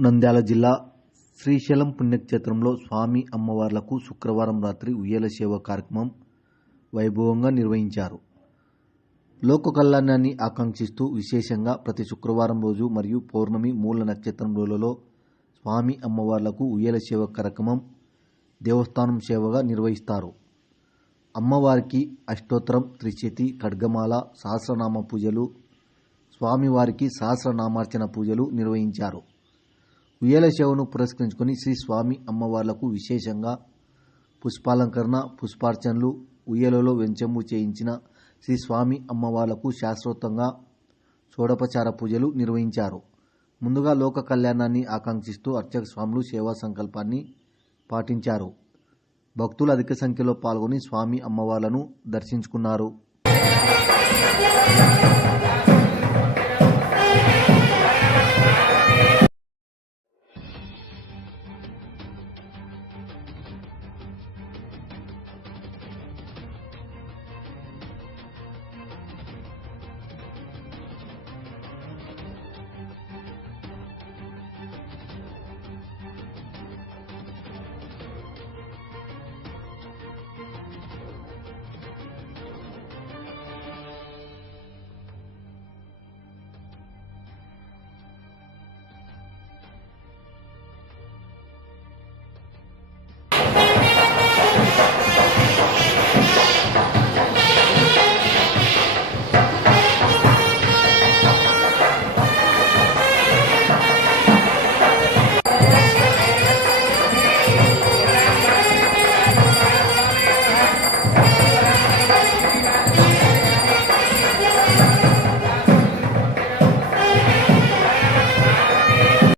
నంద్యాల జిల్లా శ్రీశైలం పుణ్యక్షేత్రంలో స్వామి అమ్మవార్లకు శుక్రవారం రాత్రి ఉయ్యాల సేవ కార్యక్రమం వైభవంగా నిర్వహించారు. లోక కళ్యాణాన్ని ఆకాంక్షిస్తూ విశేషంగా ప్రతి శుక్రవారం రోజు మరియు పౌర్ణమి మూల నక్షత్రం రోజులలో స్వామి అమ్మవార్లకు ఉయ్యాల సేవ కార్యక్రమం దేవస్థానం సేవగా నిర్వహిస్తారు. అమ్మవారికి అష్టోత్తరం, త్రిశతి, ఖడ్గమాల, సహస్రనామ పూజలు, స్వామివారికి సహస్రనామార్చన పూజలు నిర్వహించారు. ఉయ్యాల సేవను పురస్కరించుకొని శ్రీ స్వామి అమ్మవార్లకు విశేషంగా పుష్పాలంకరణ, పుష్పార్చనలు, ఉయ్యాలలో వెంచము చేయించిన శ్రీ స్వామి అమ్మవార్లకు శాస్త్రోక్తంగా షోడోపచార పూజలు నిర్వహించారు. ముందుగా లోక కళ్యాణాన్ని ఆకాంక్షిస్తూ అర్చక స్వాములు సేవా సంకల్పాన్ని పాటించారు. భక్తులు అధిక సంఖ్యలో పాల్గొని స్వామి అమ్మవార్లను దర్శించుకున్నారు.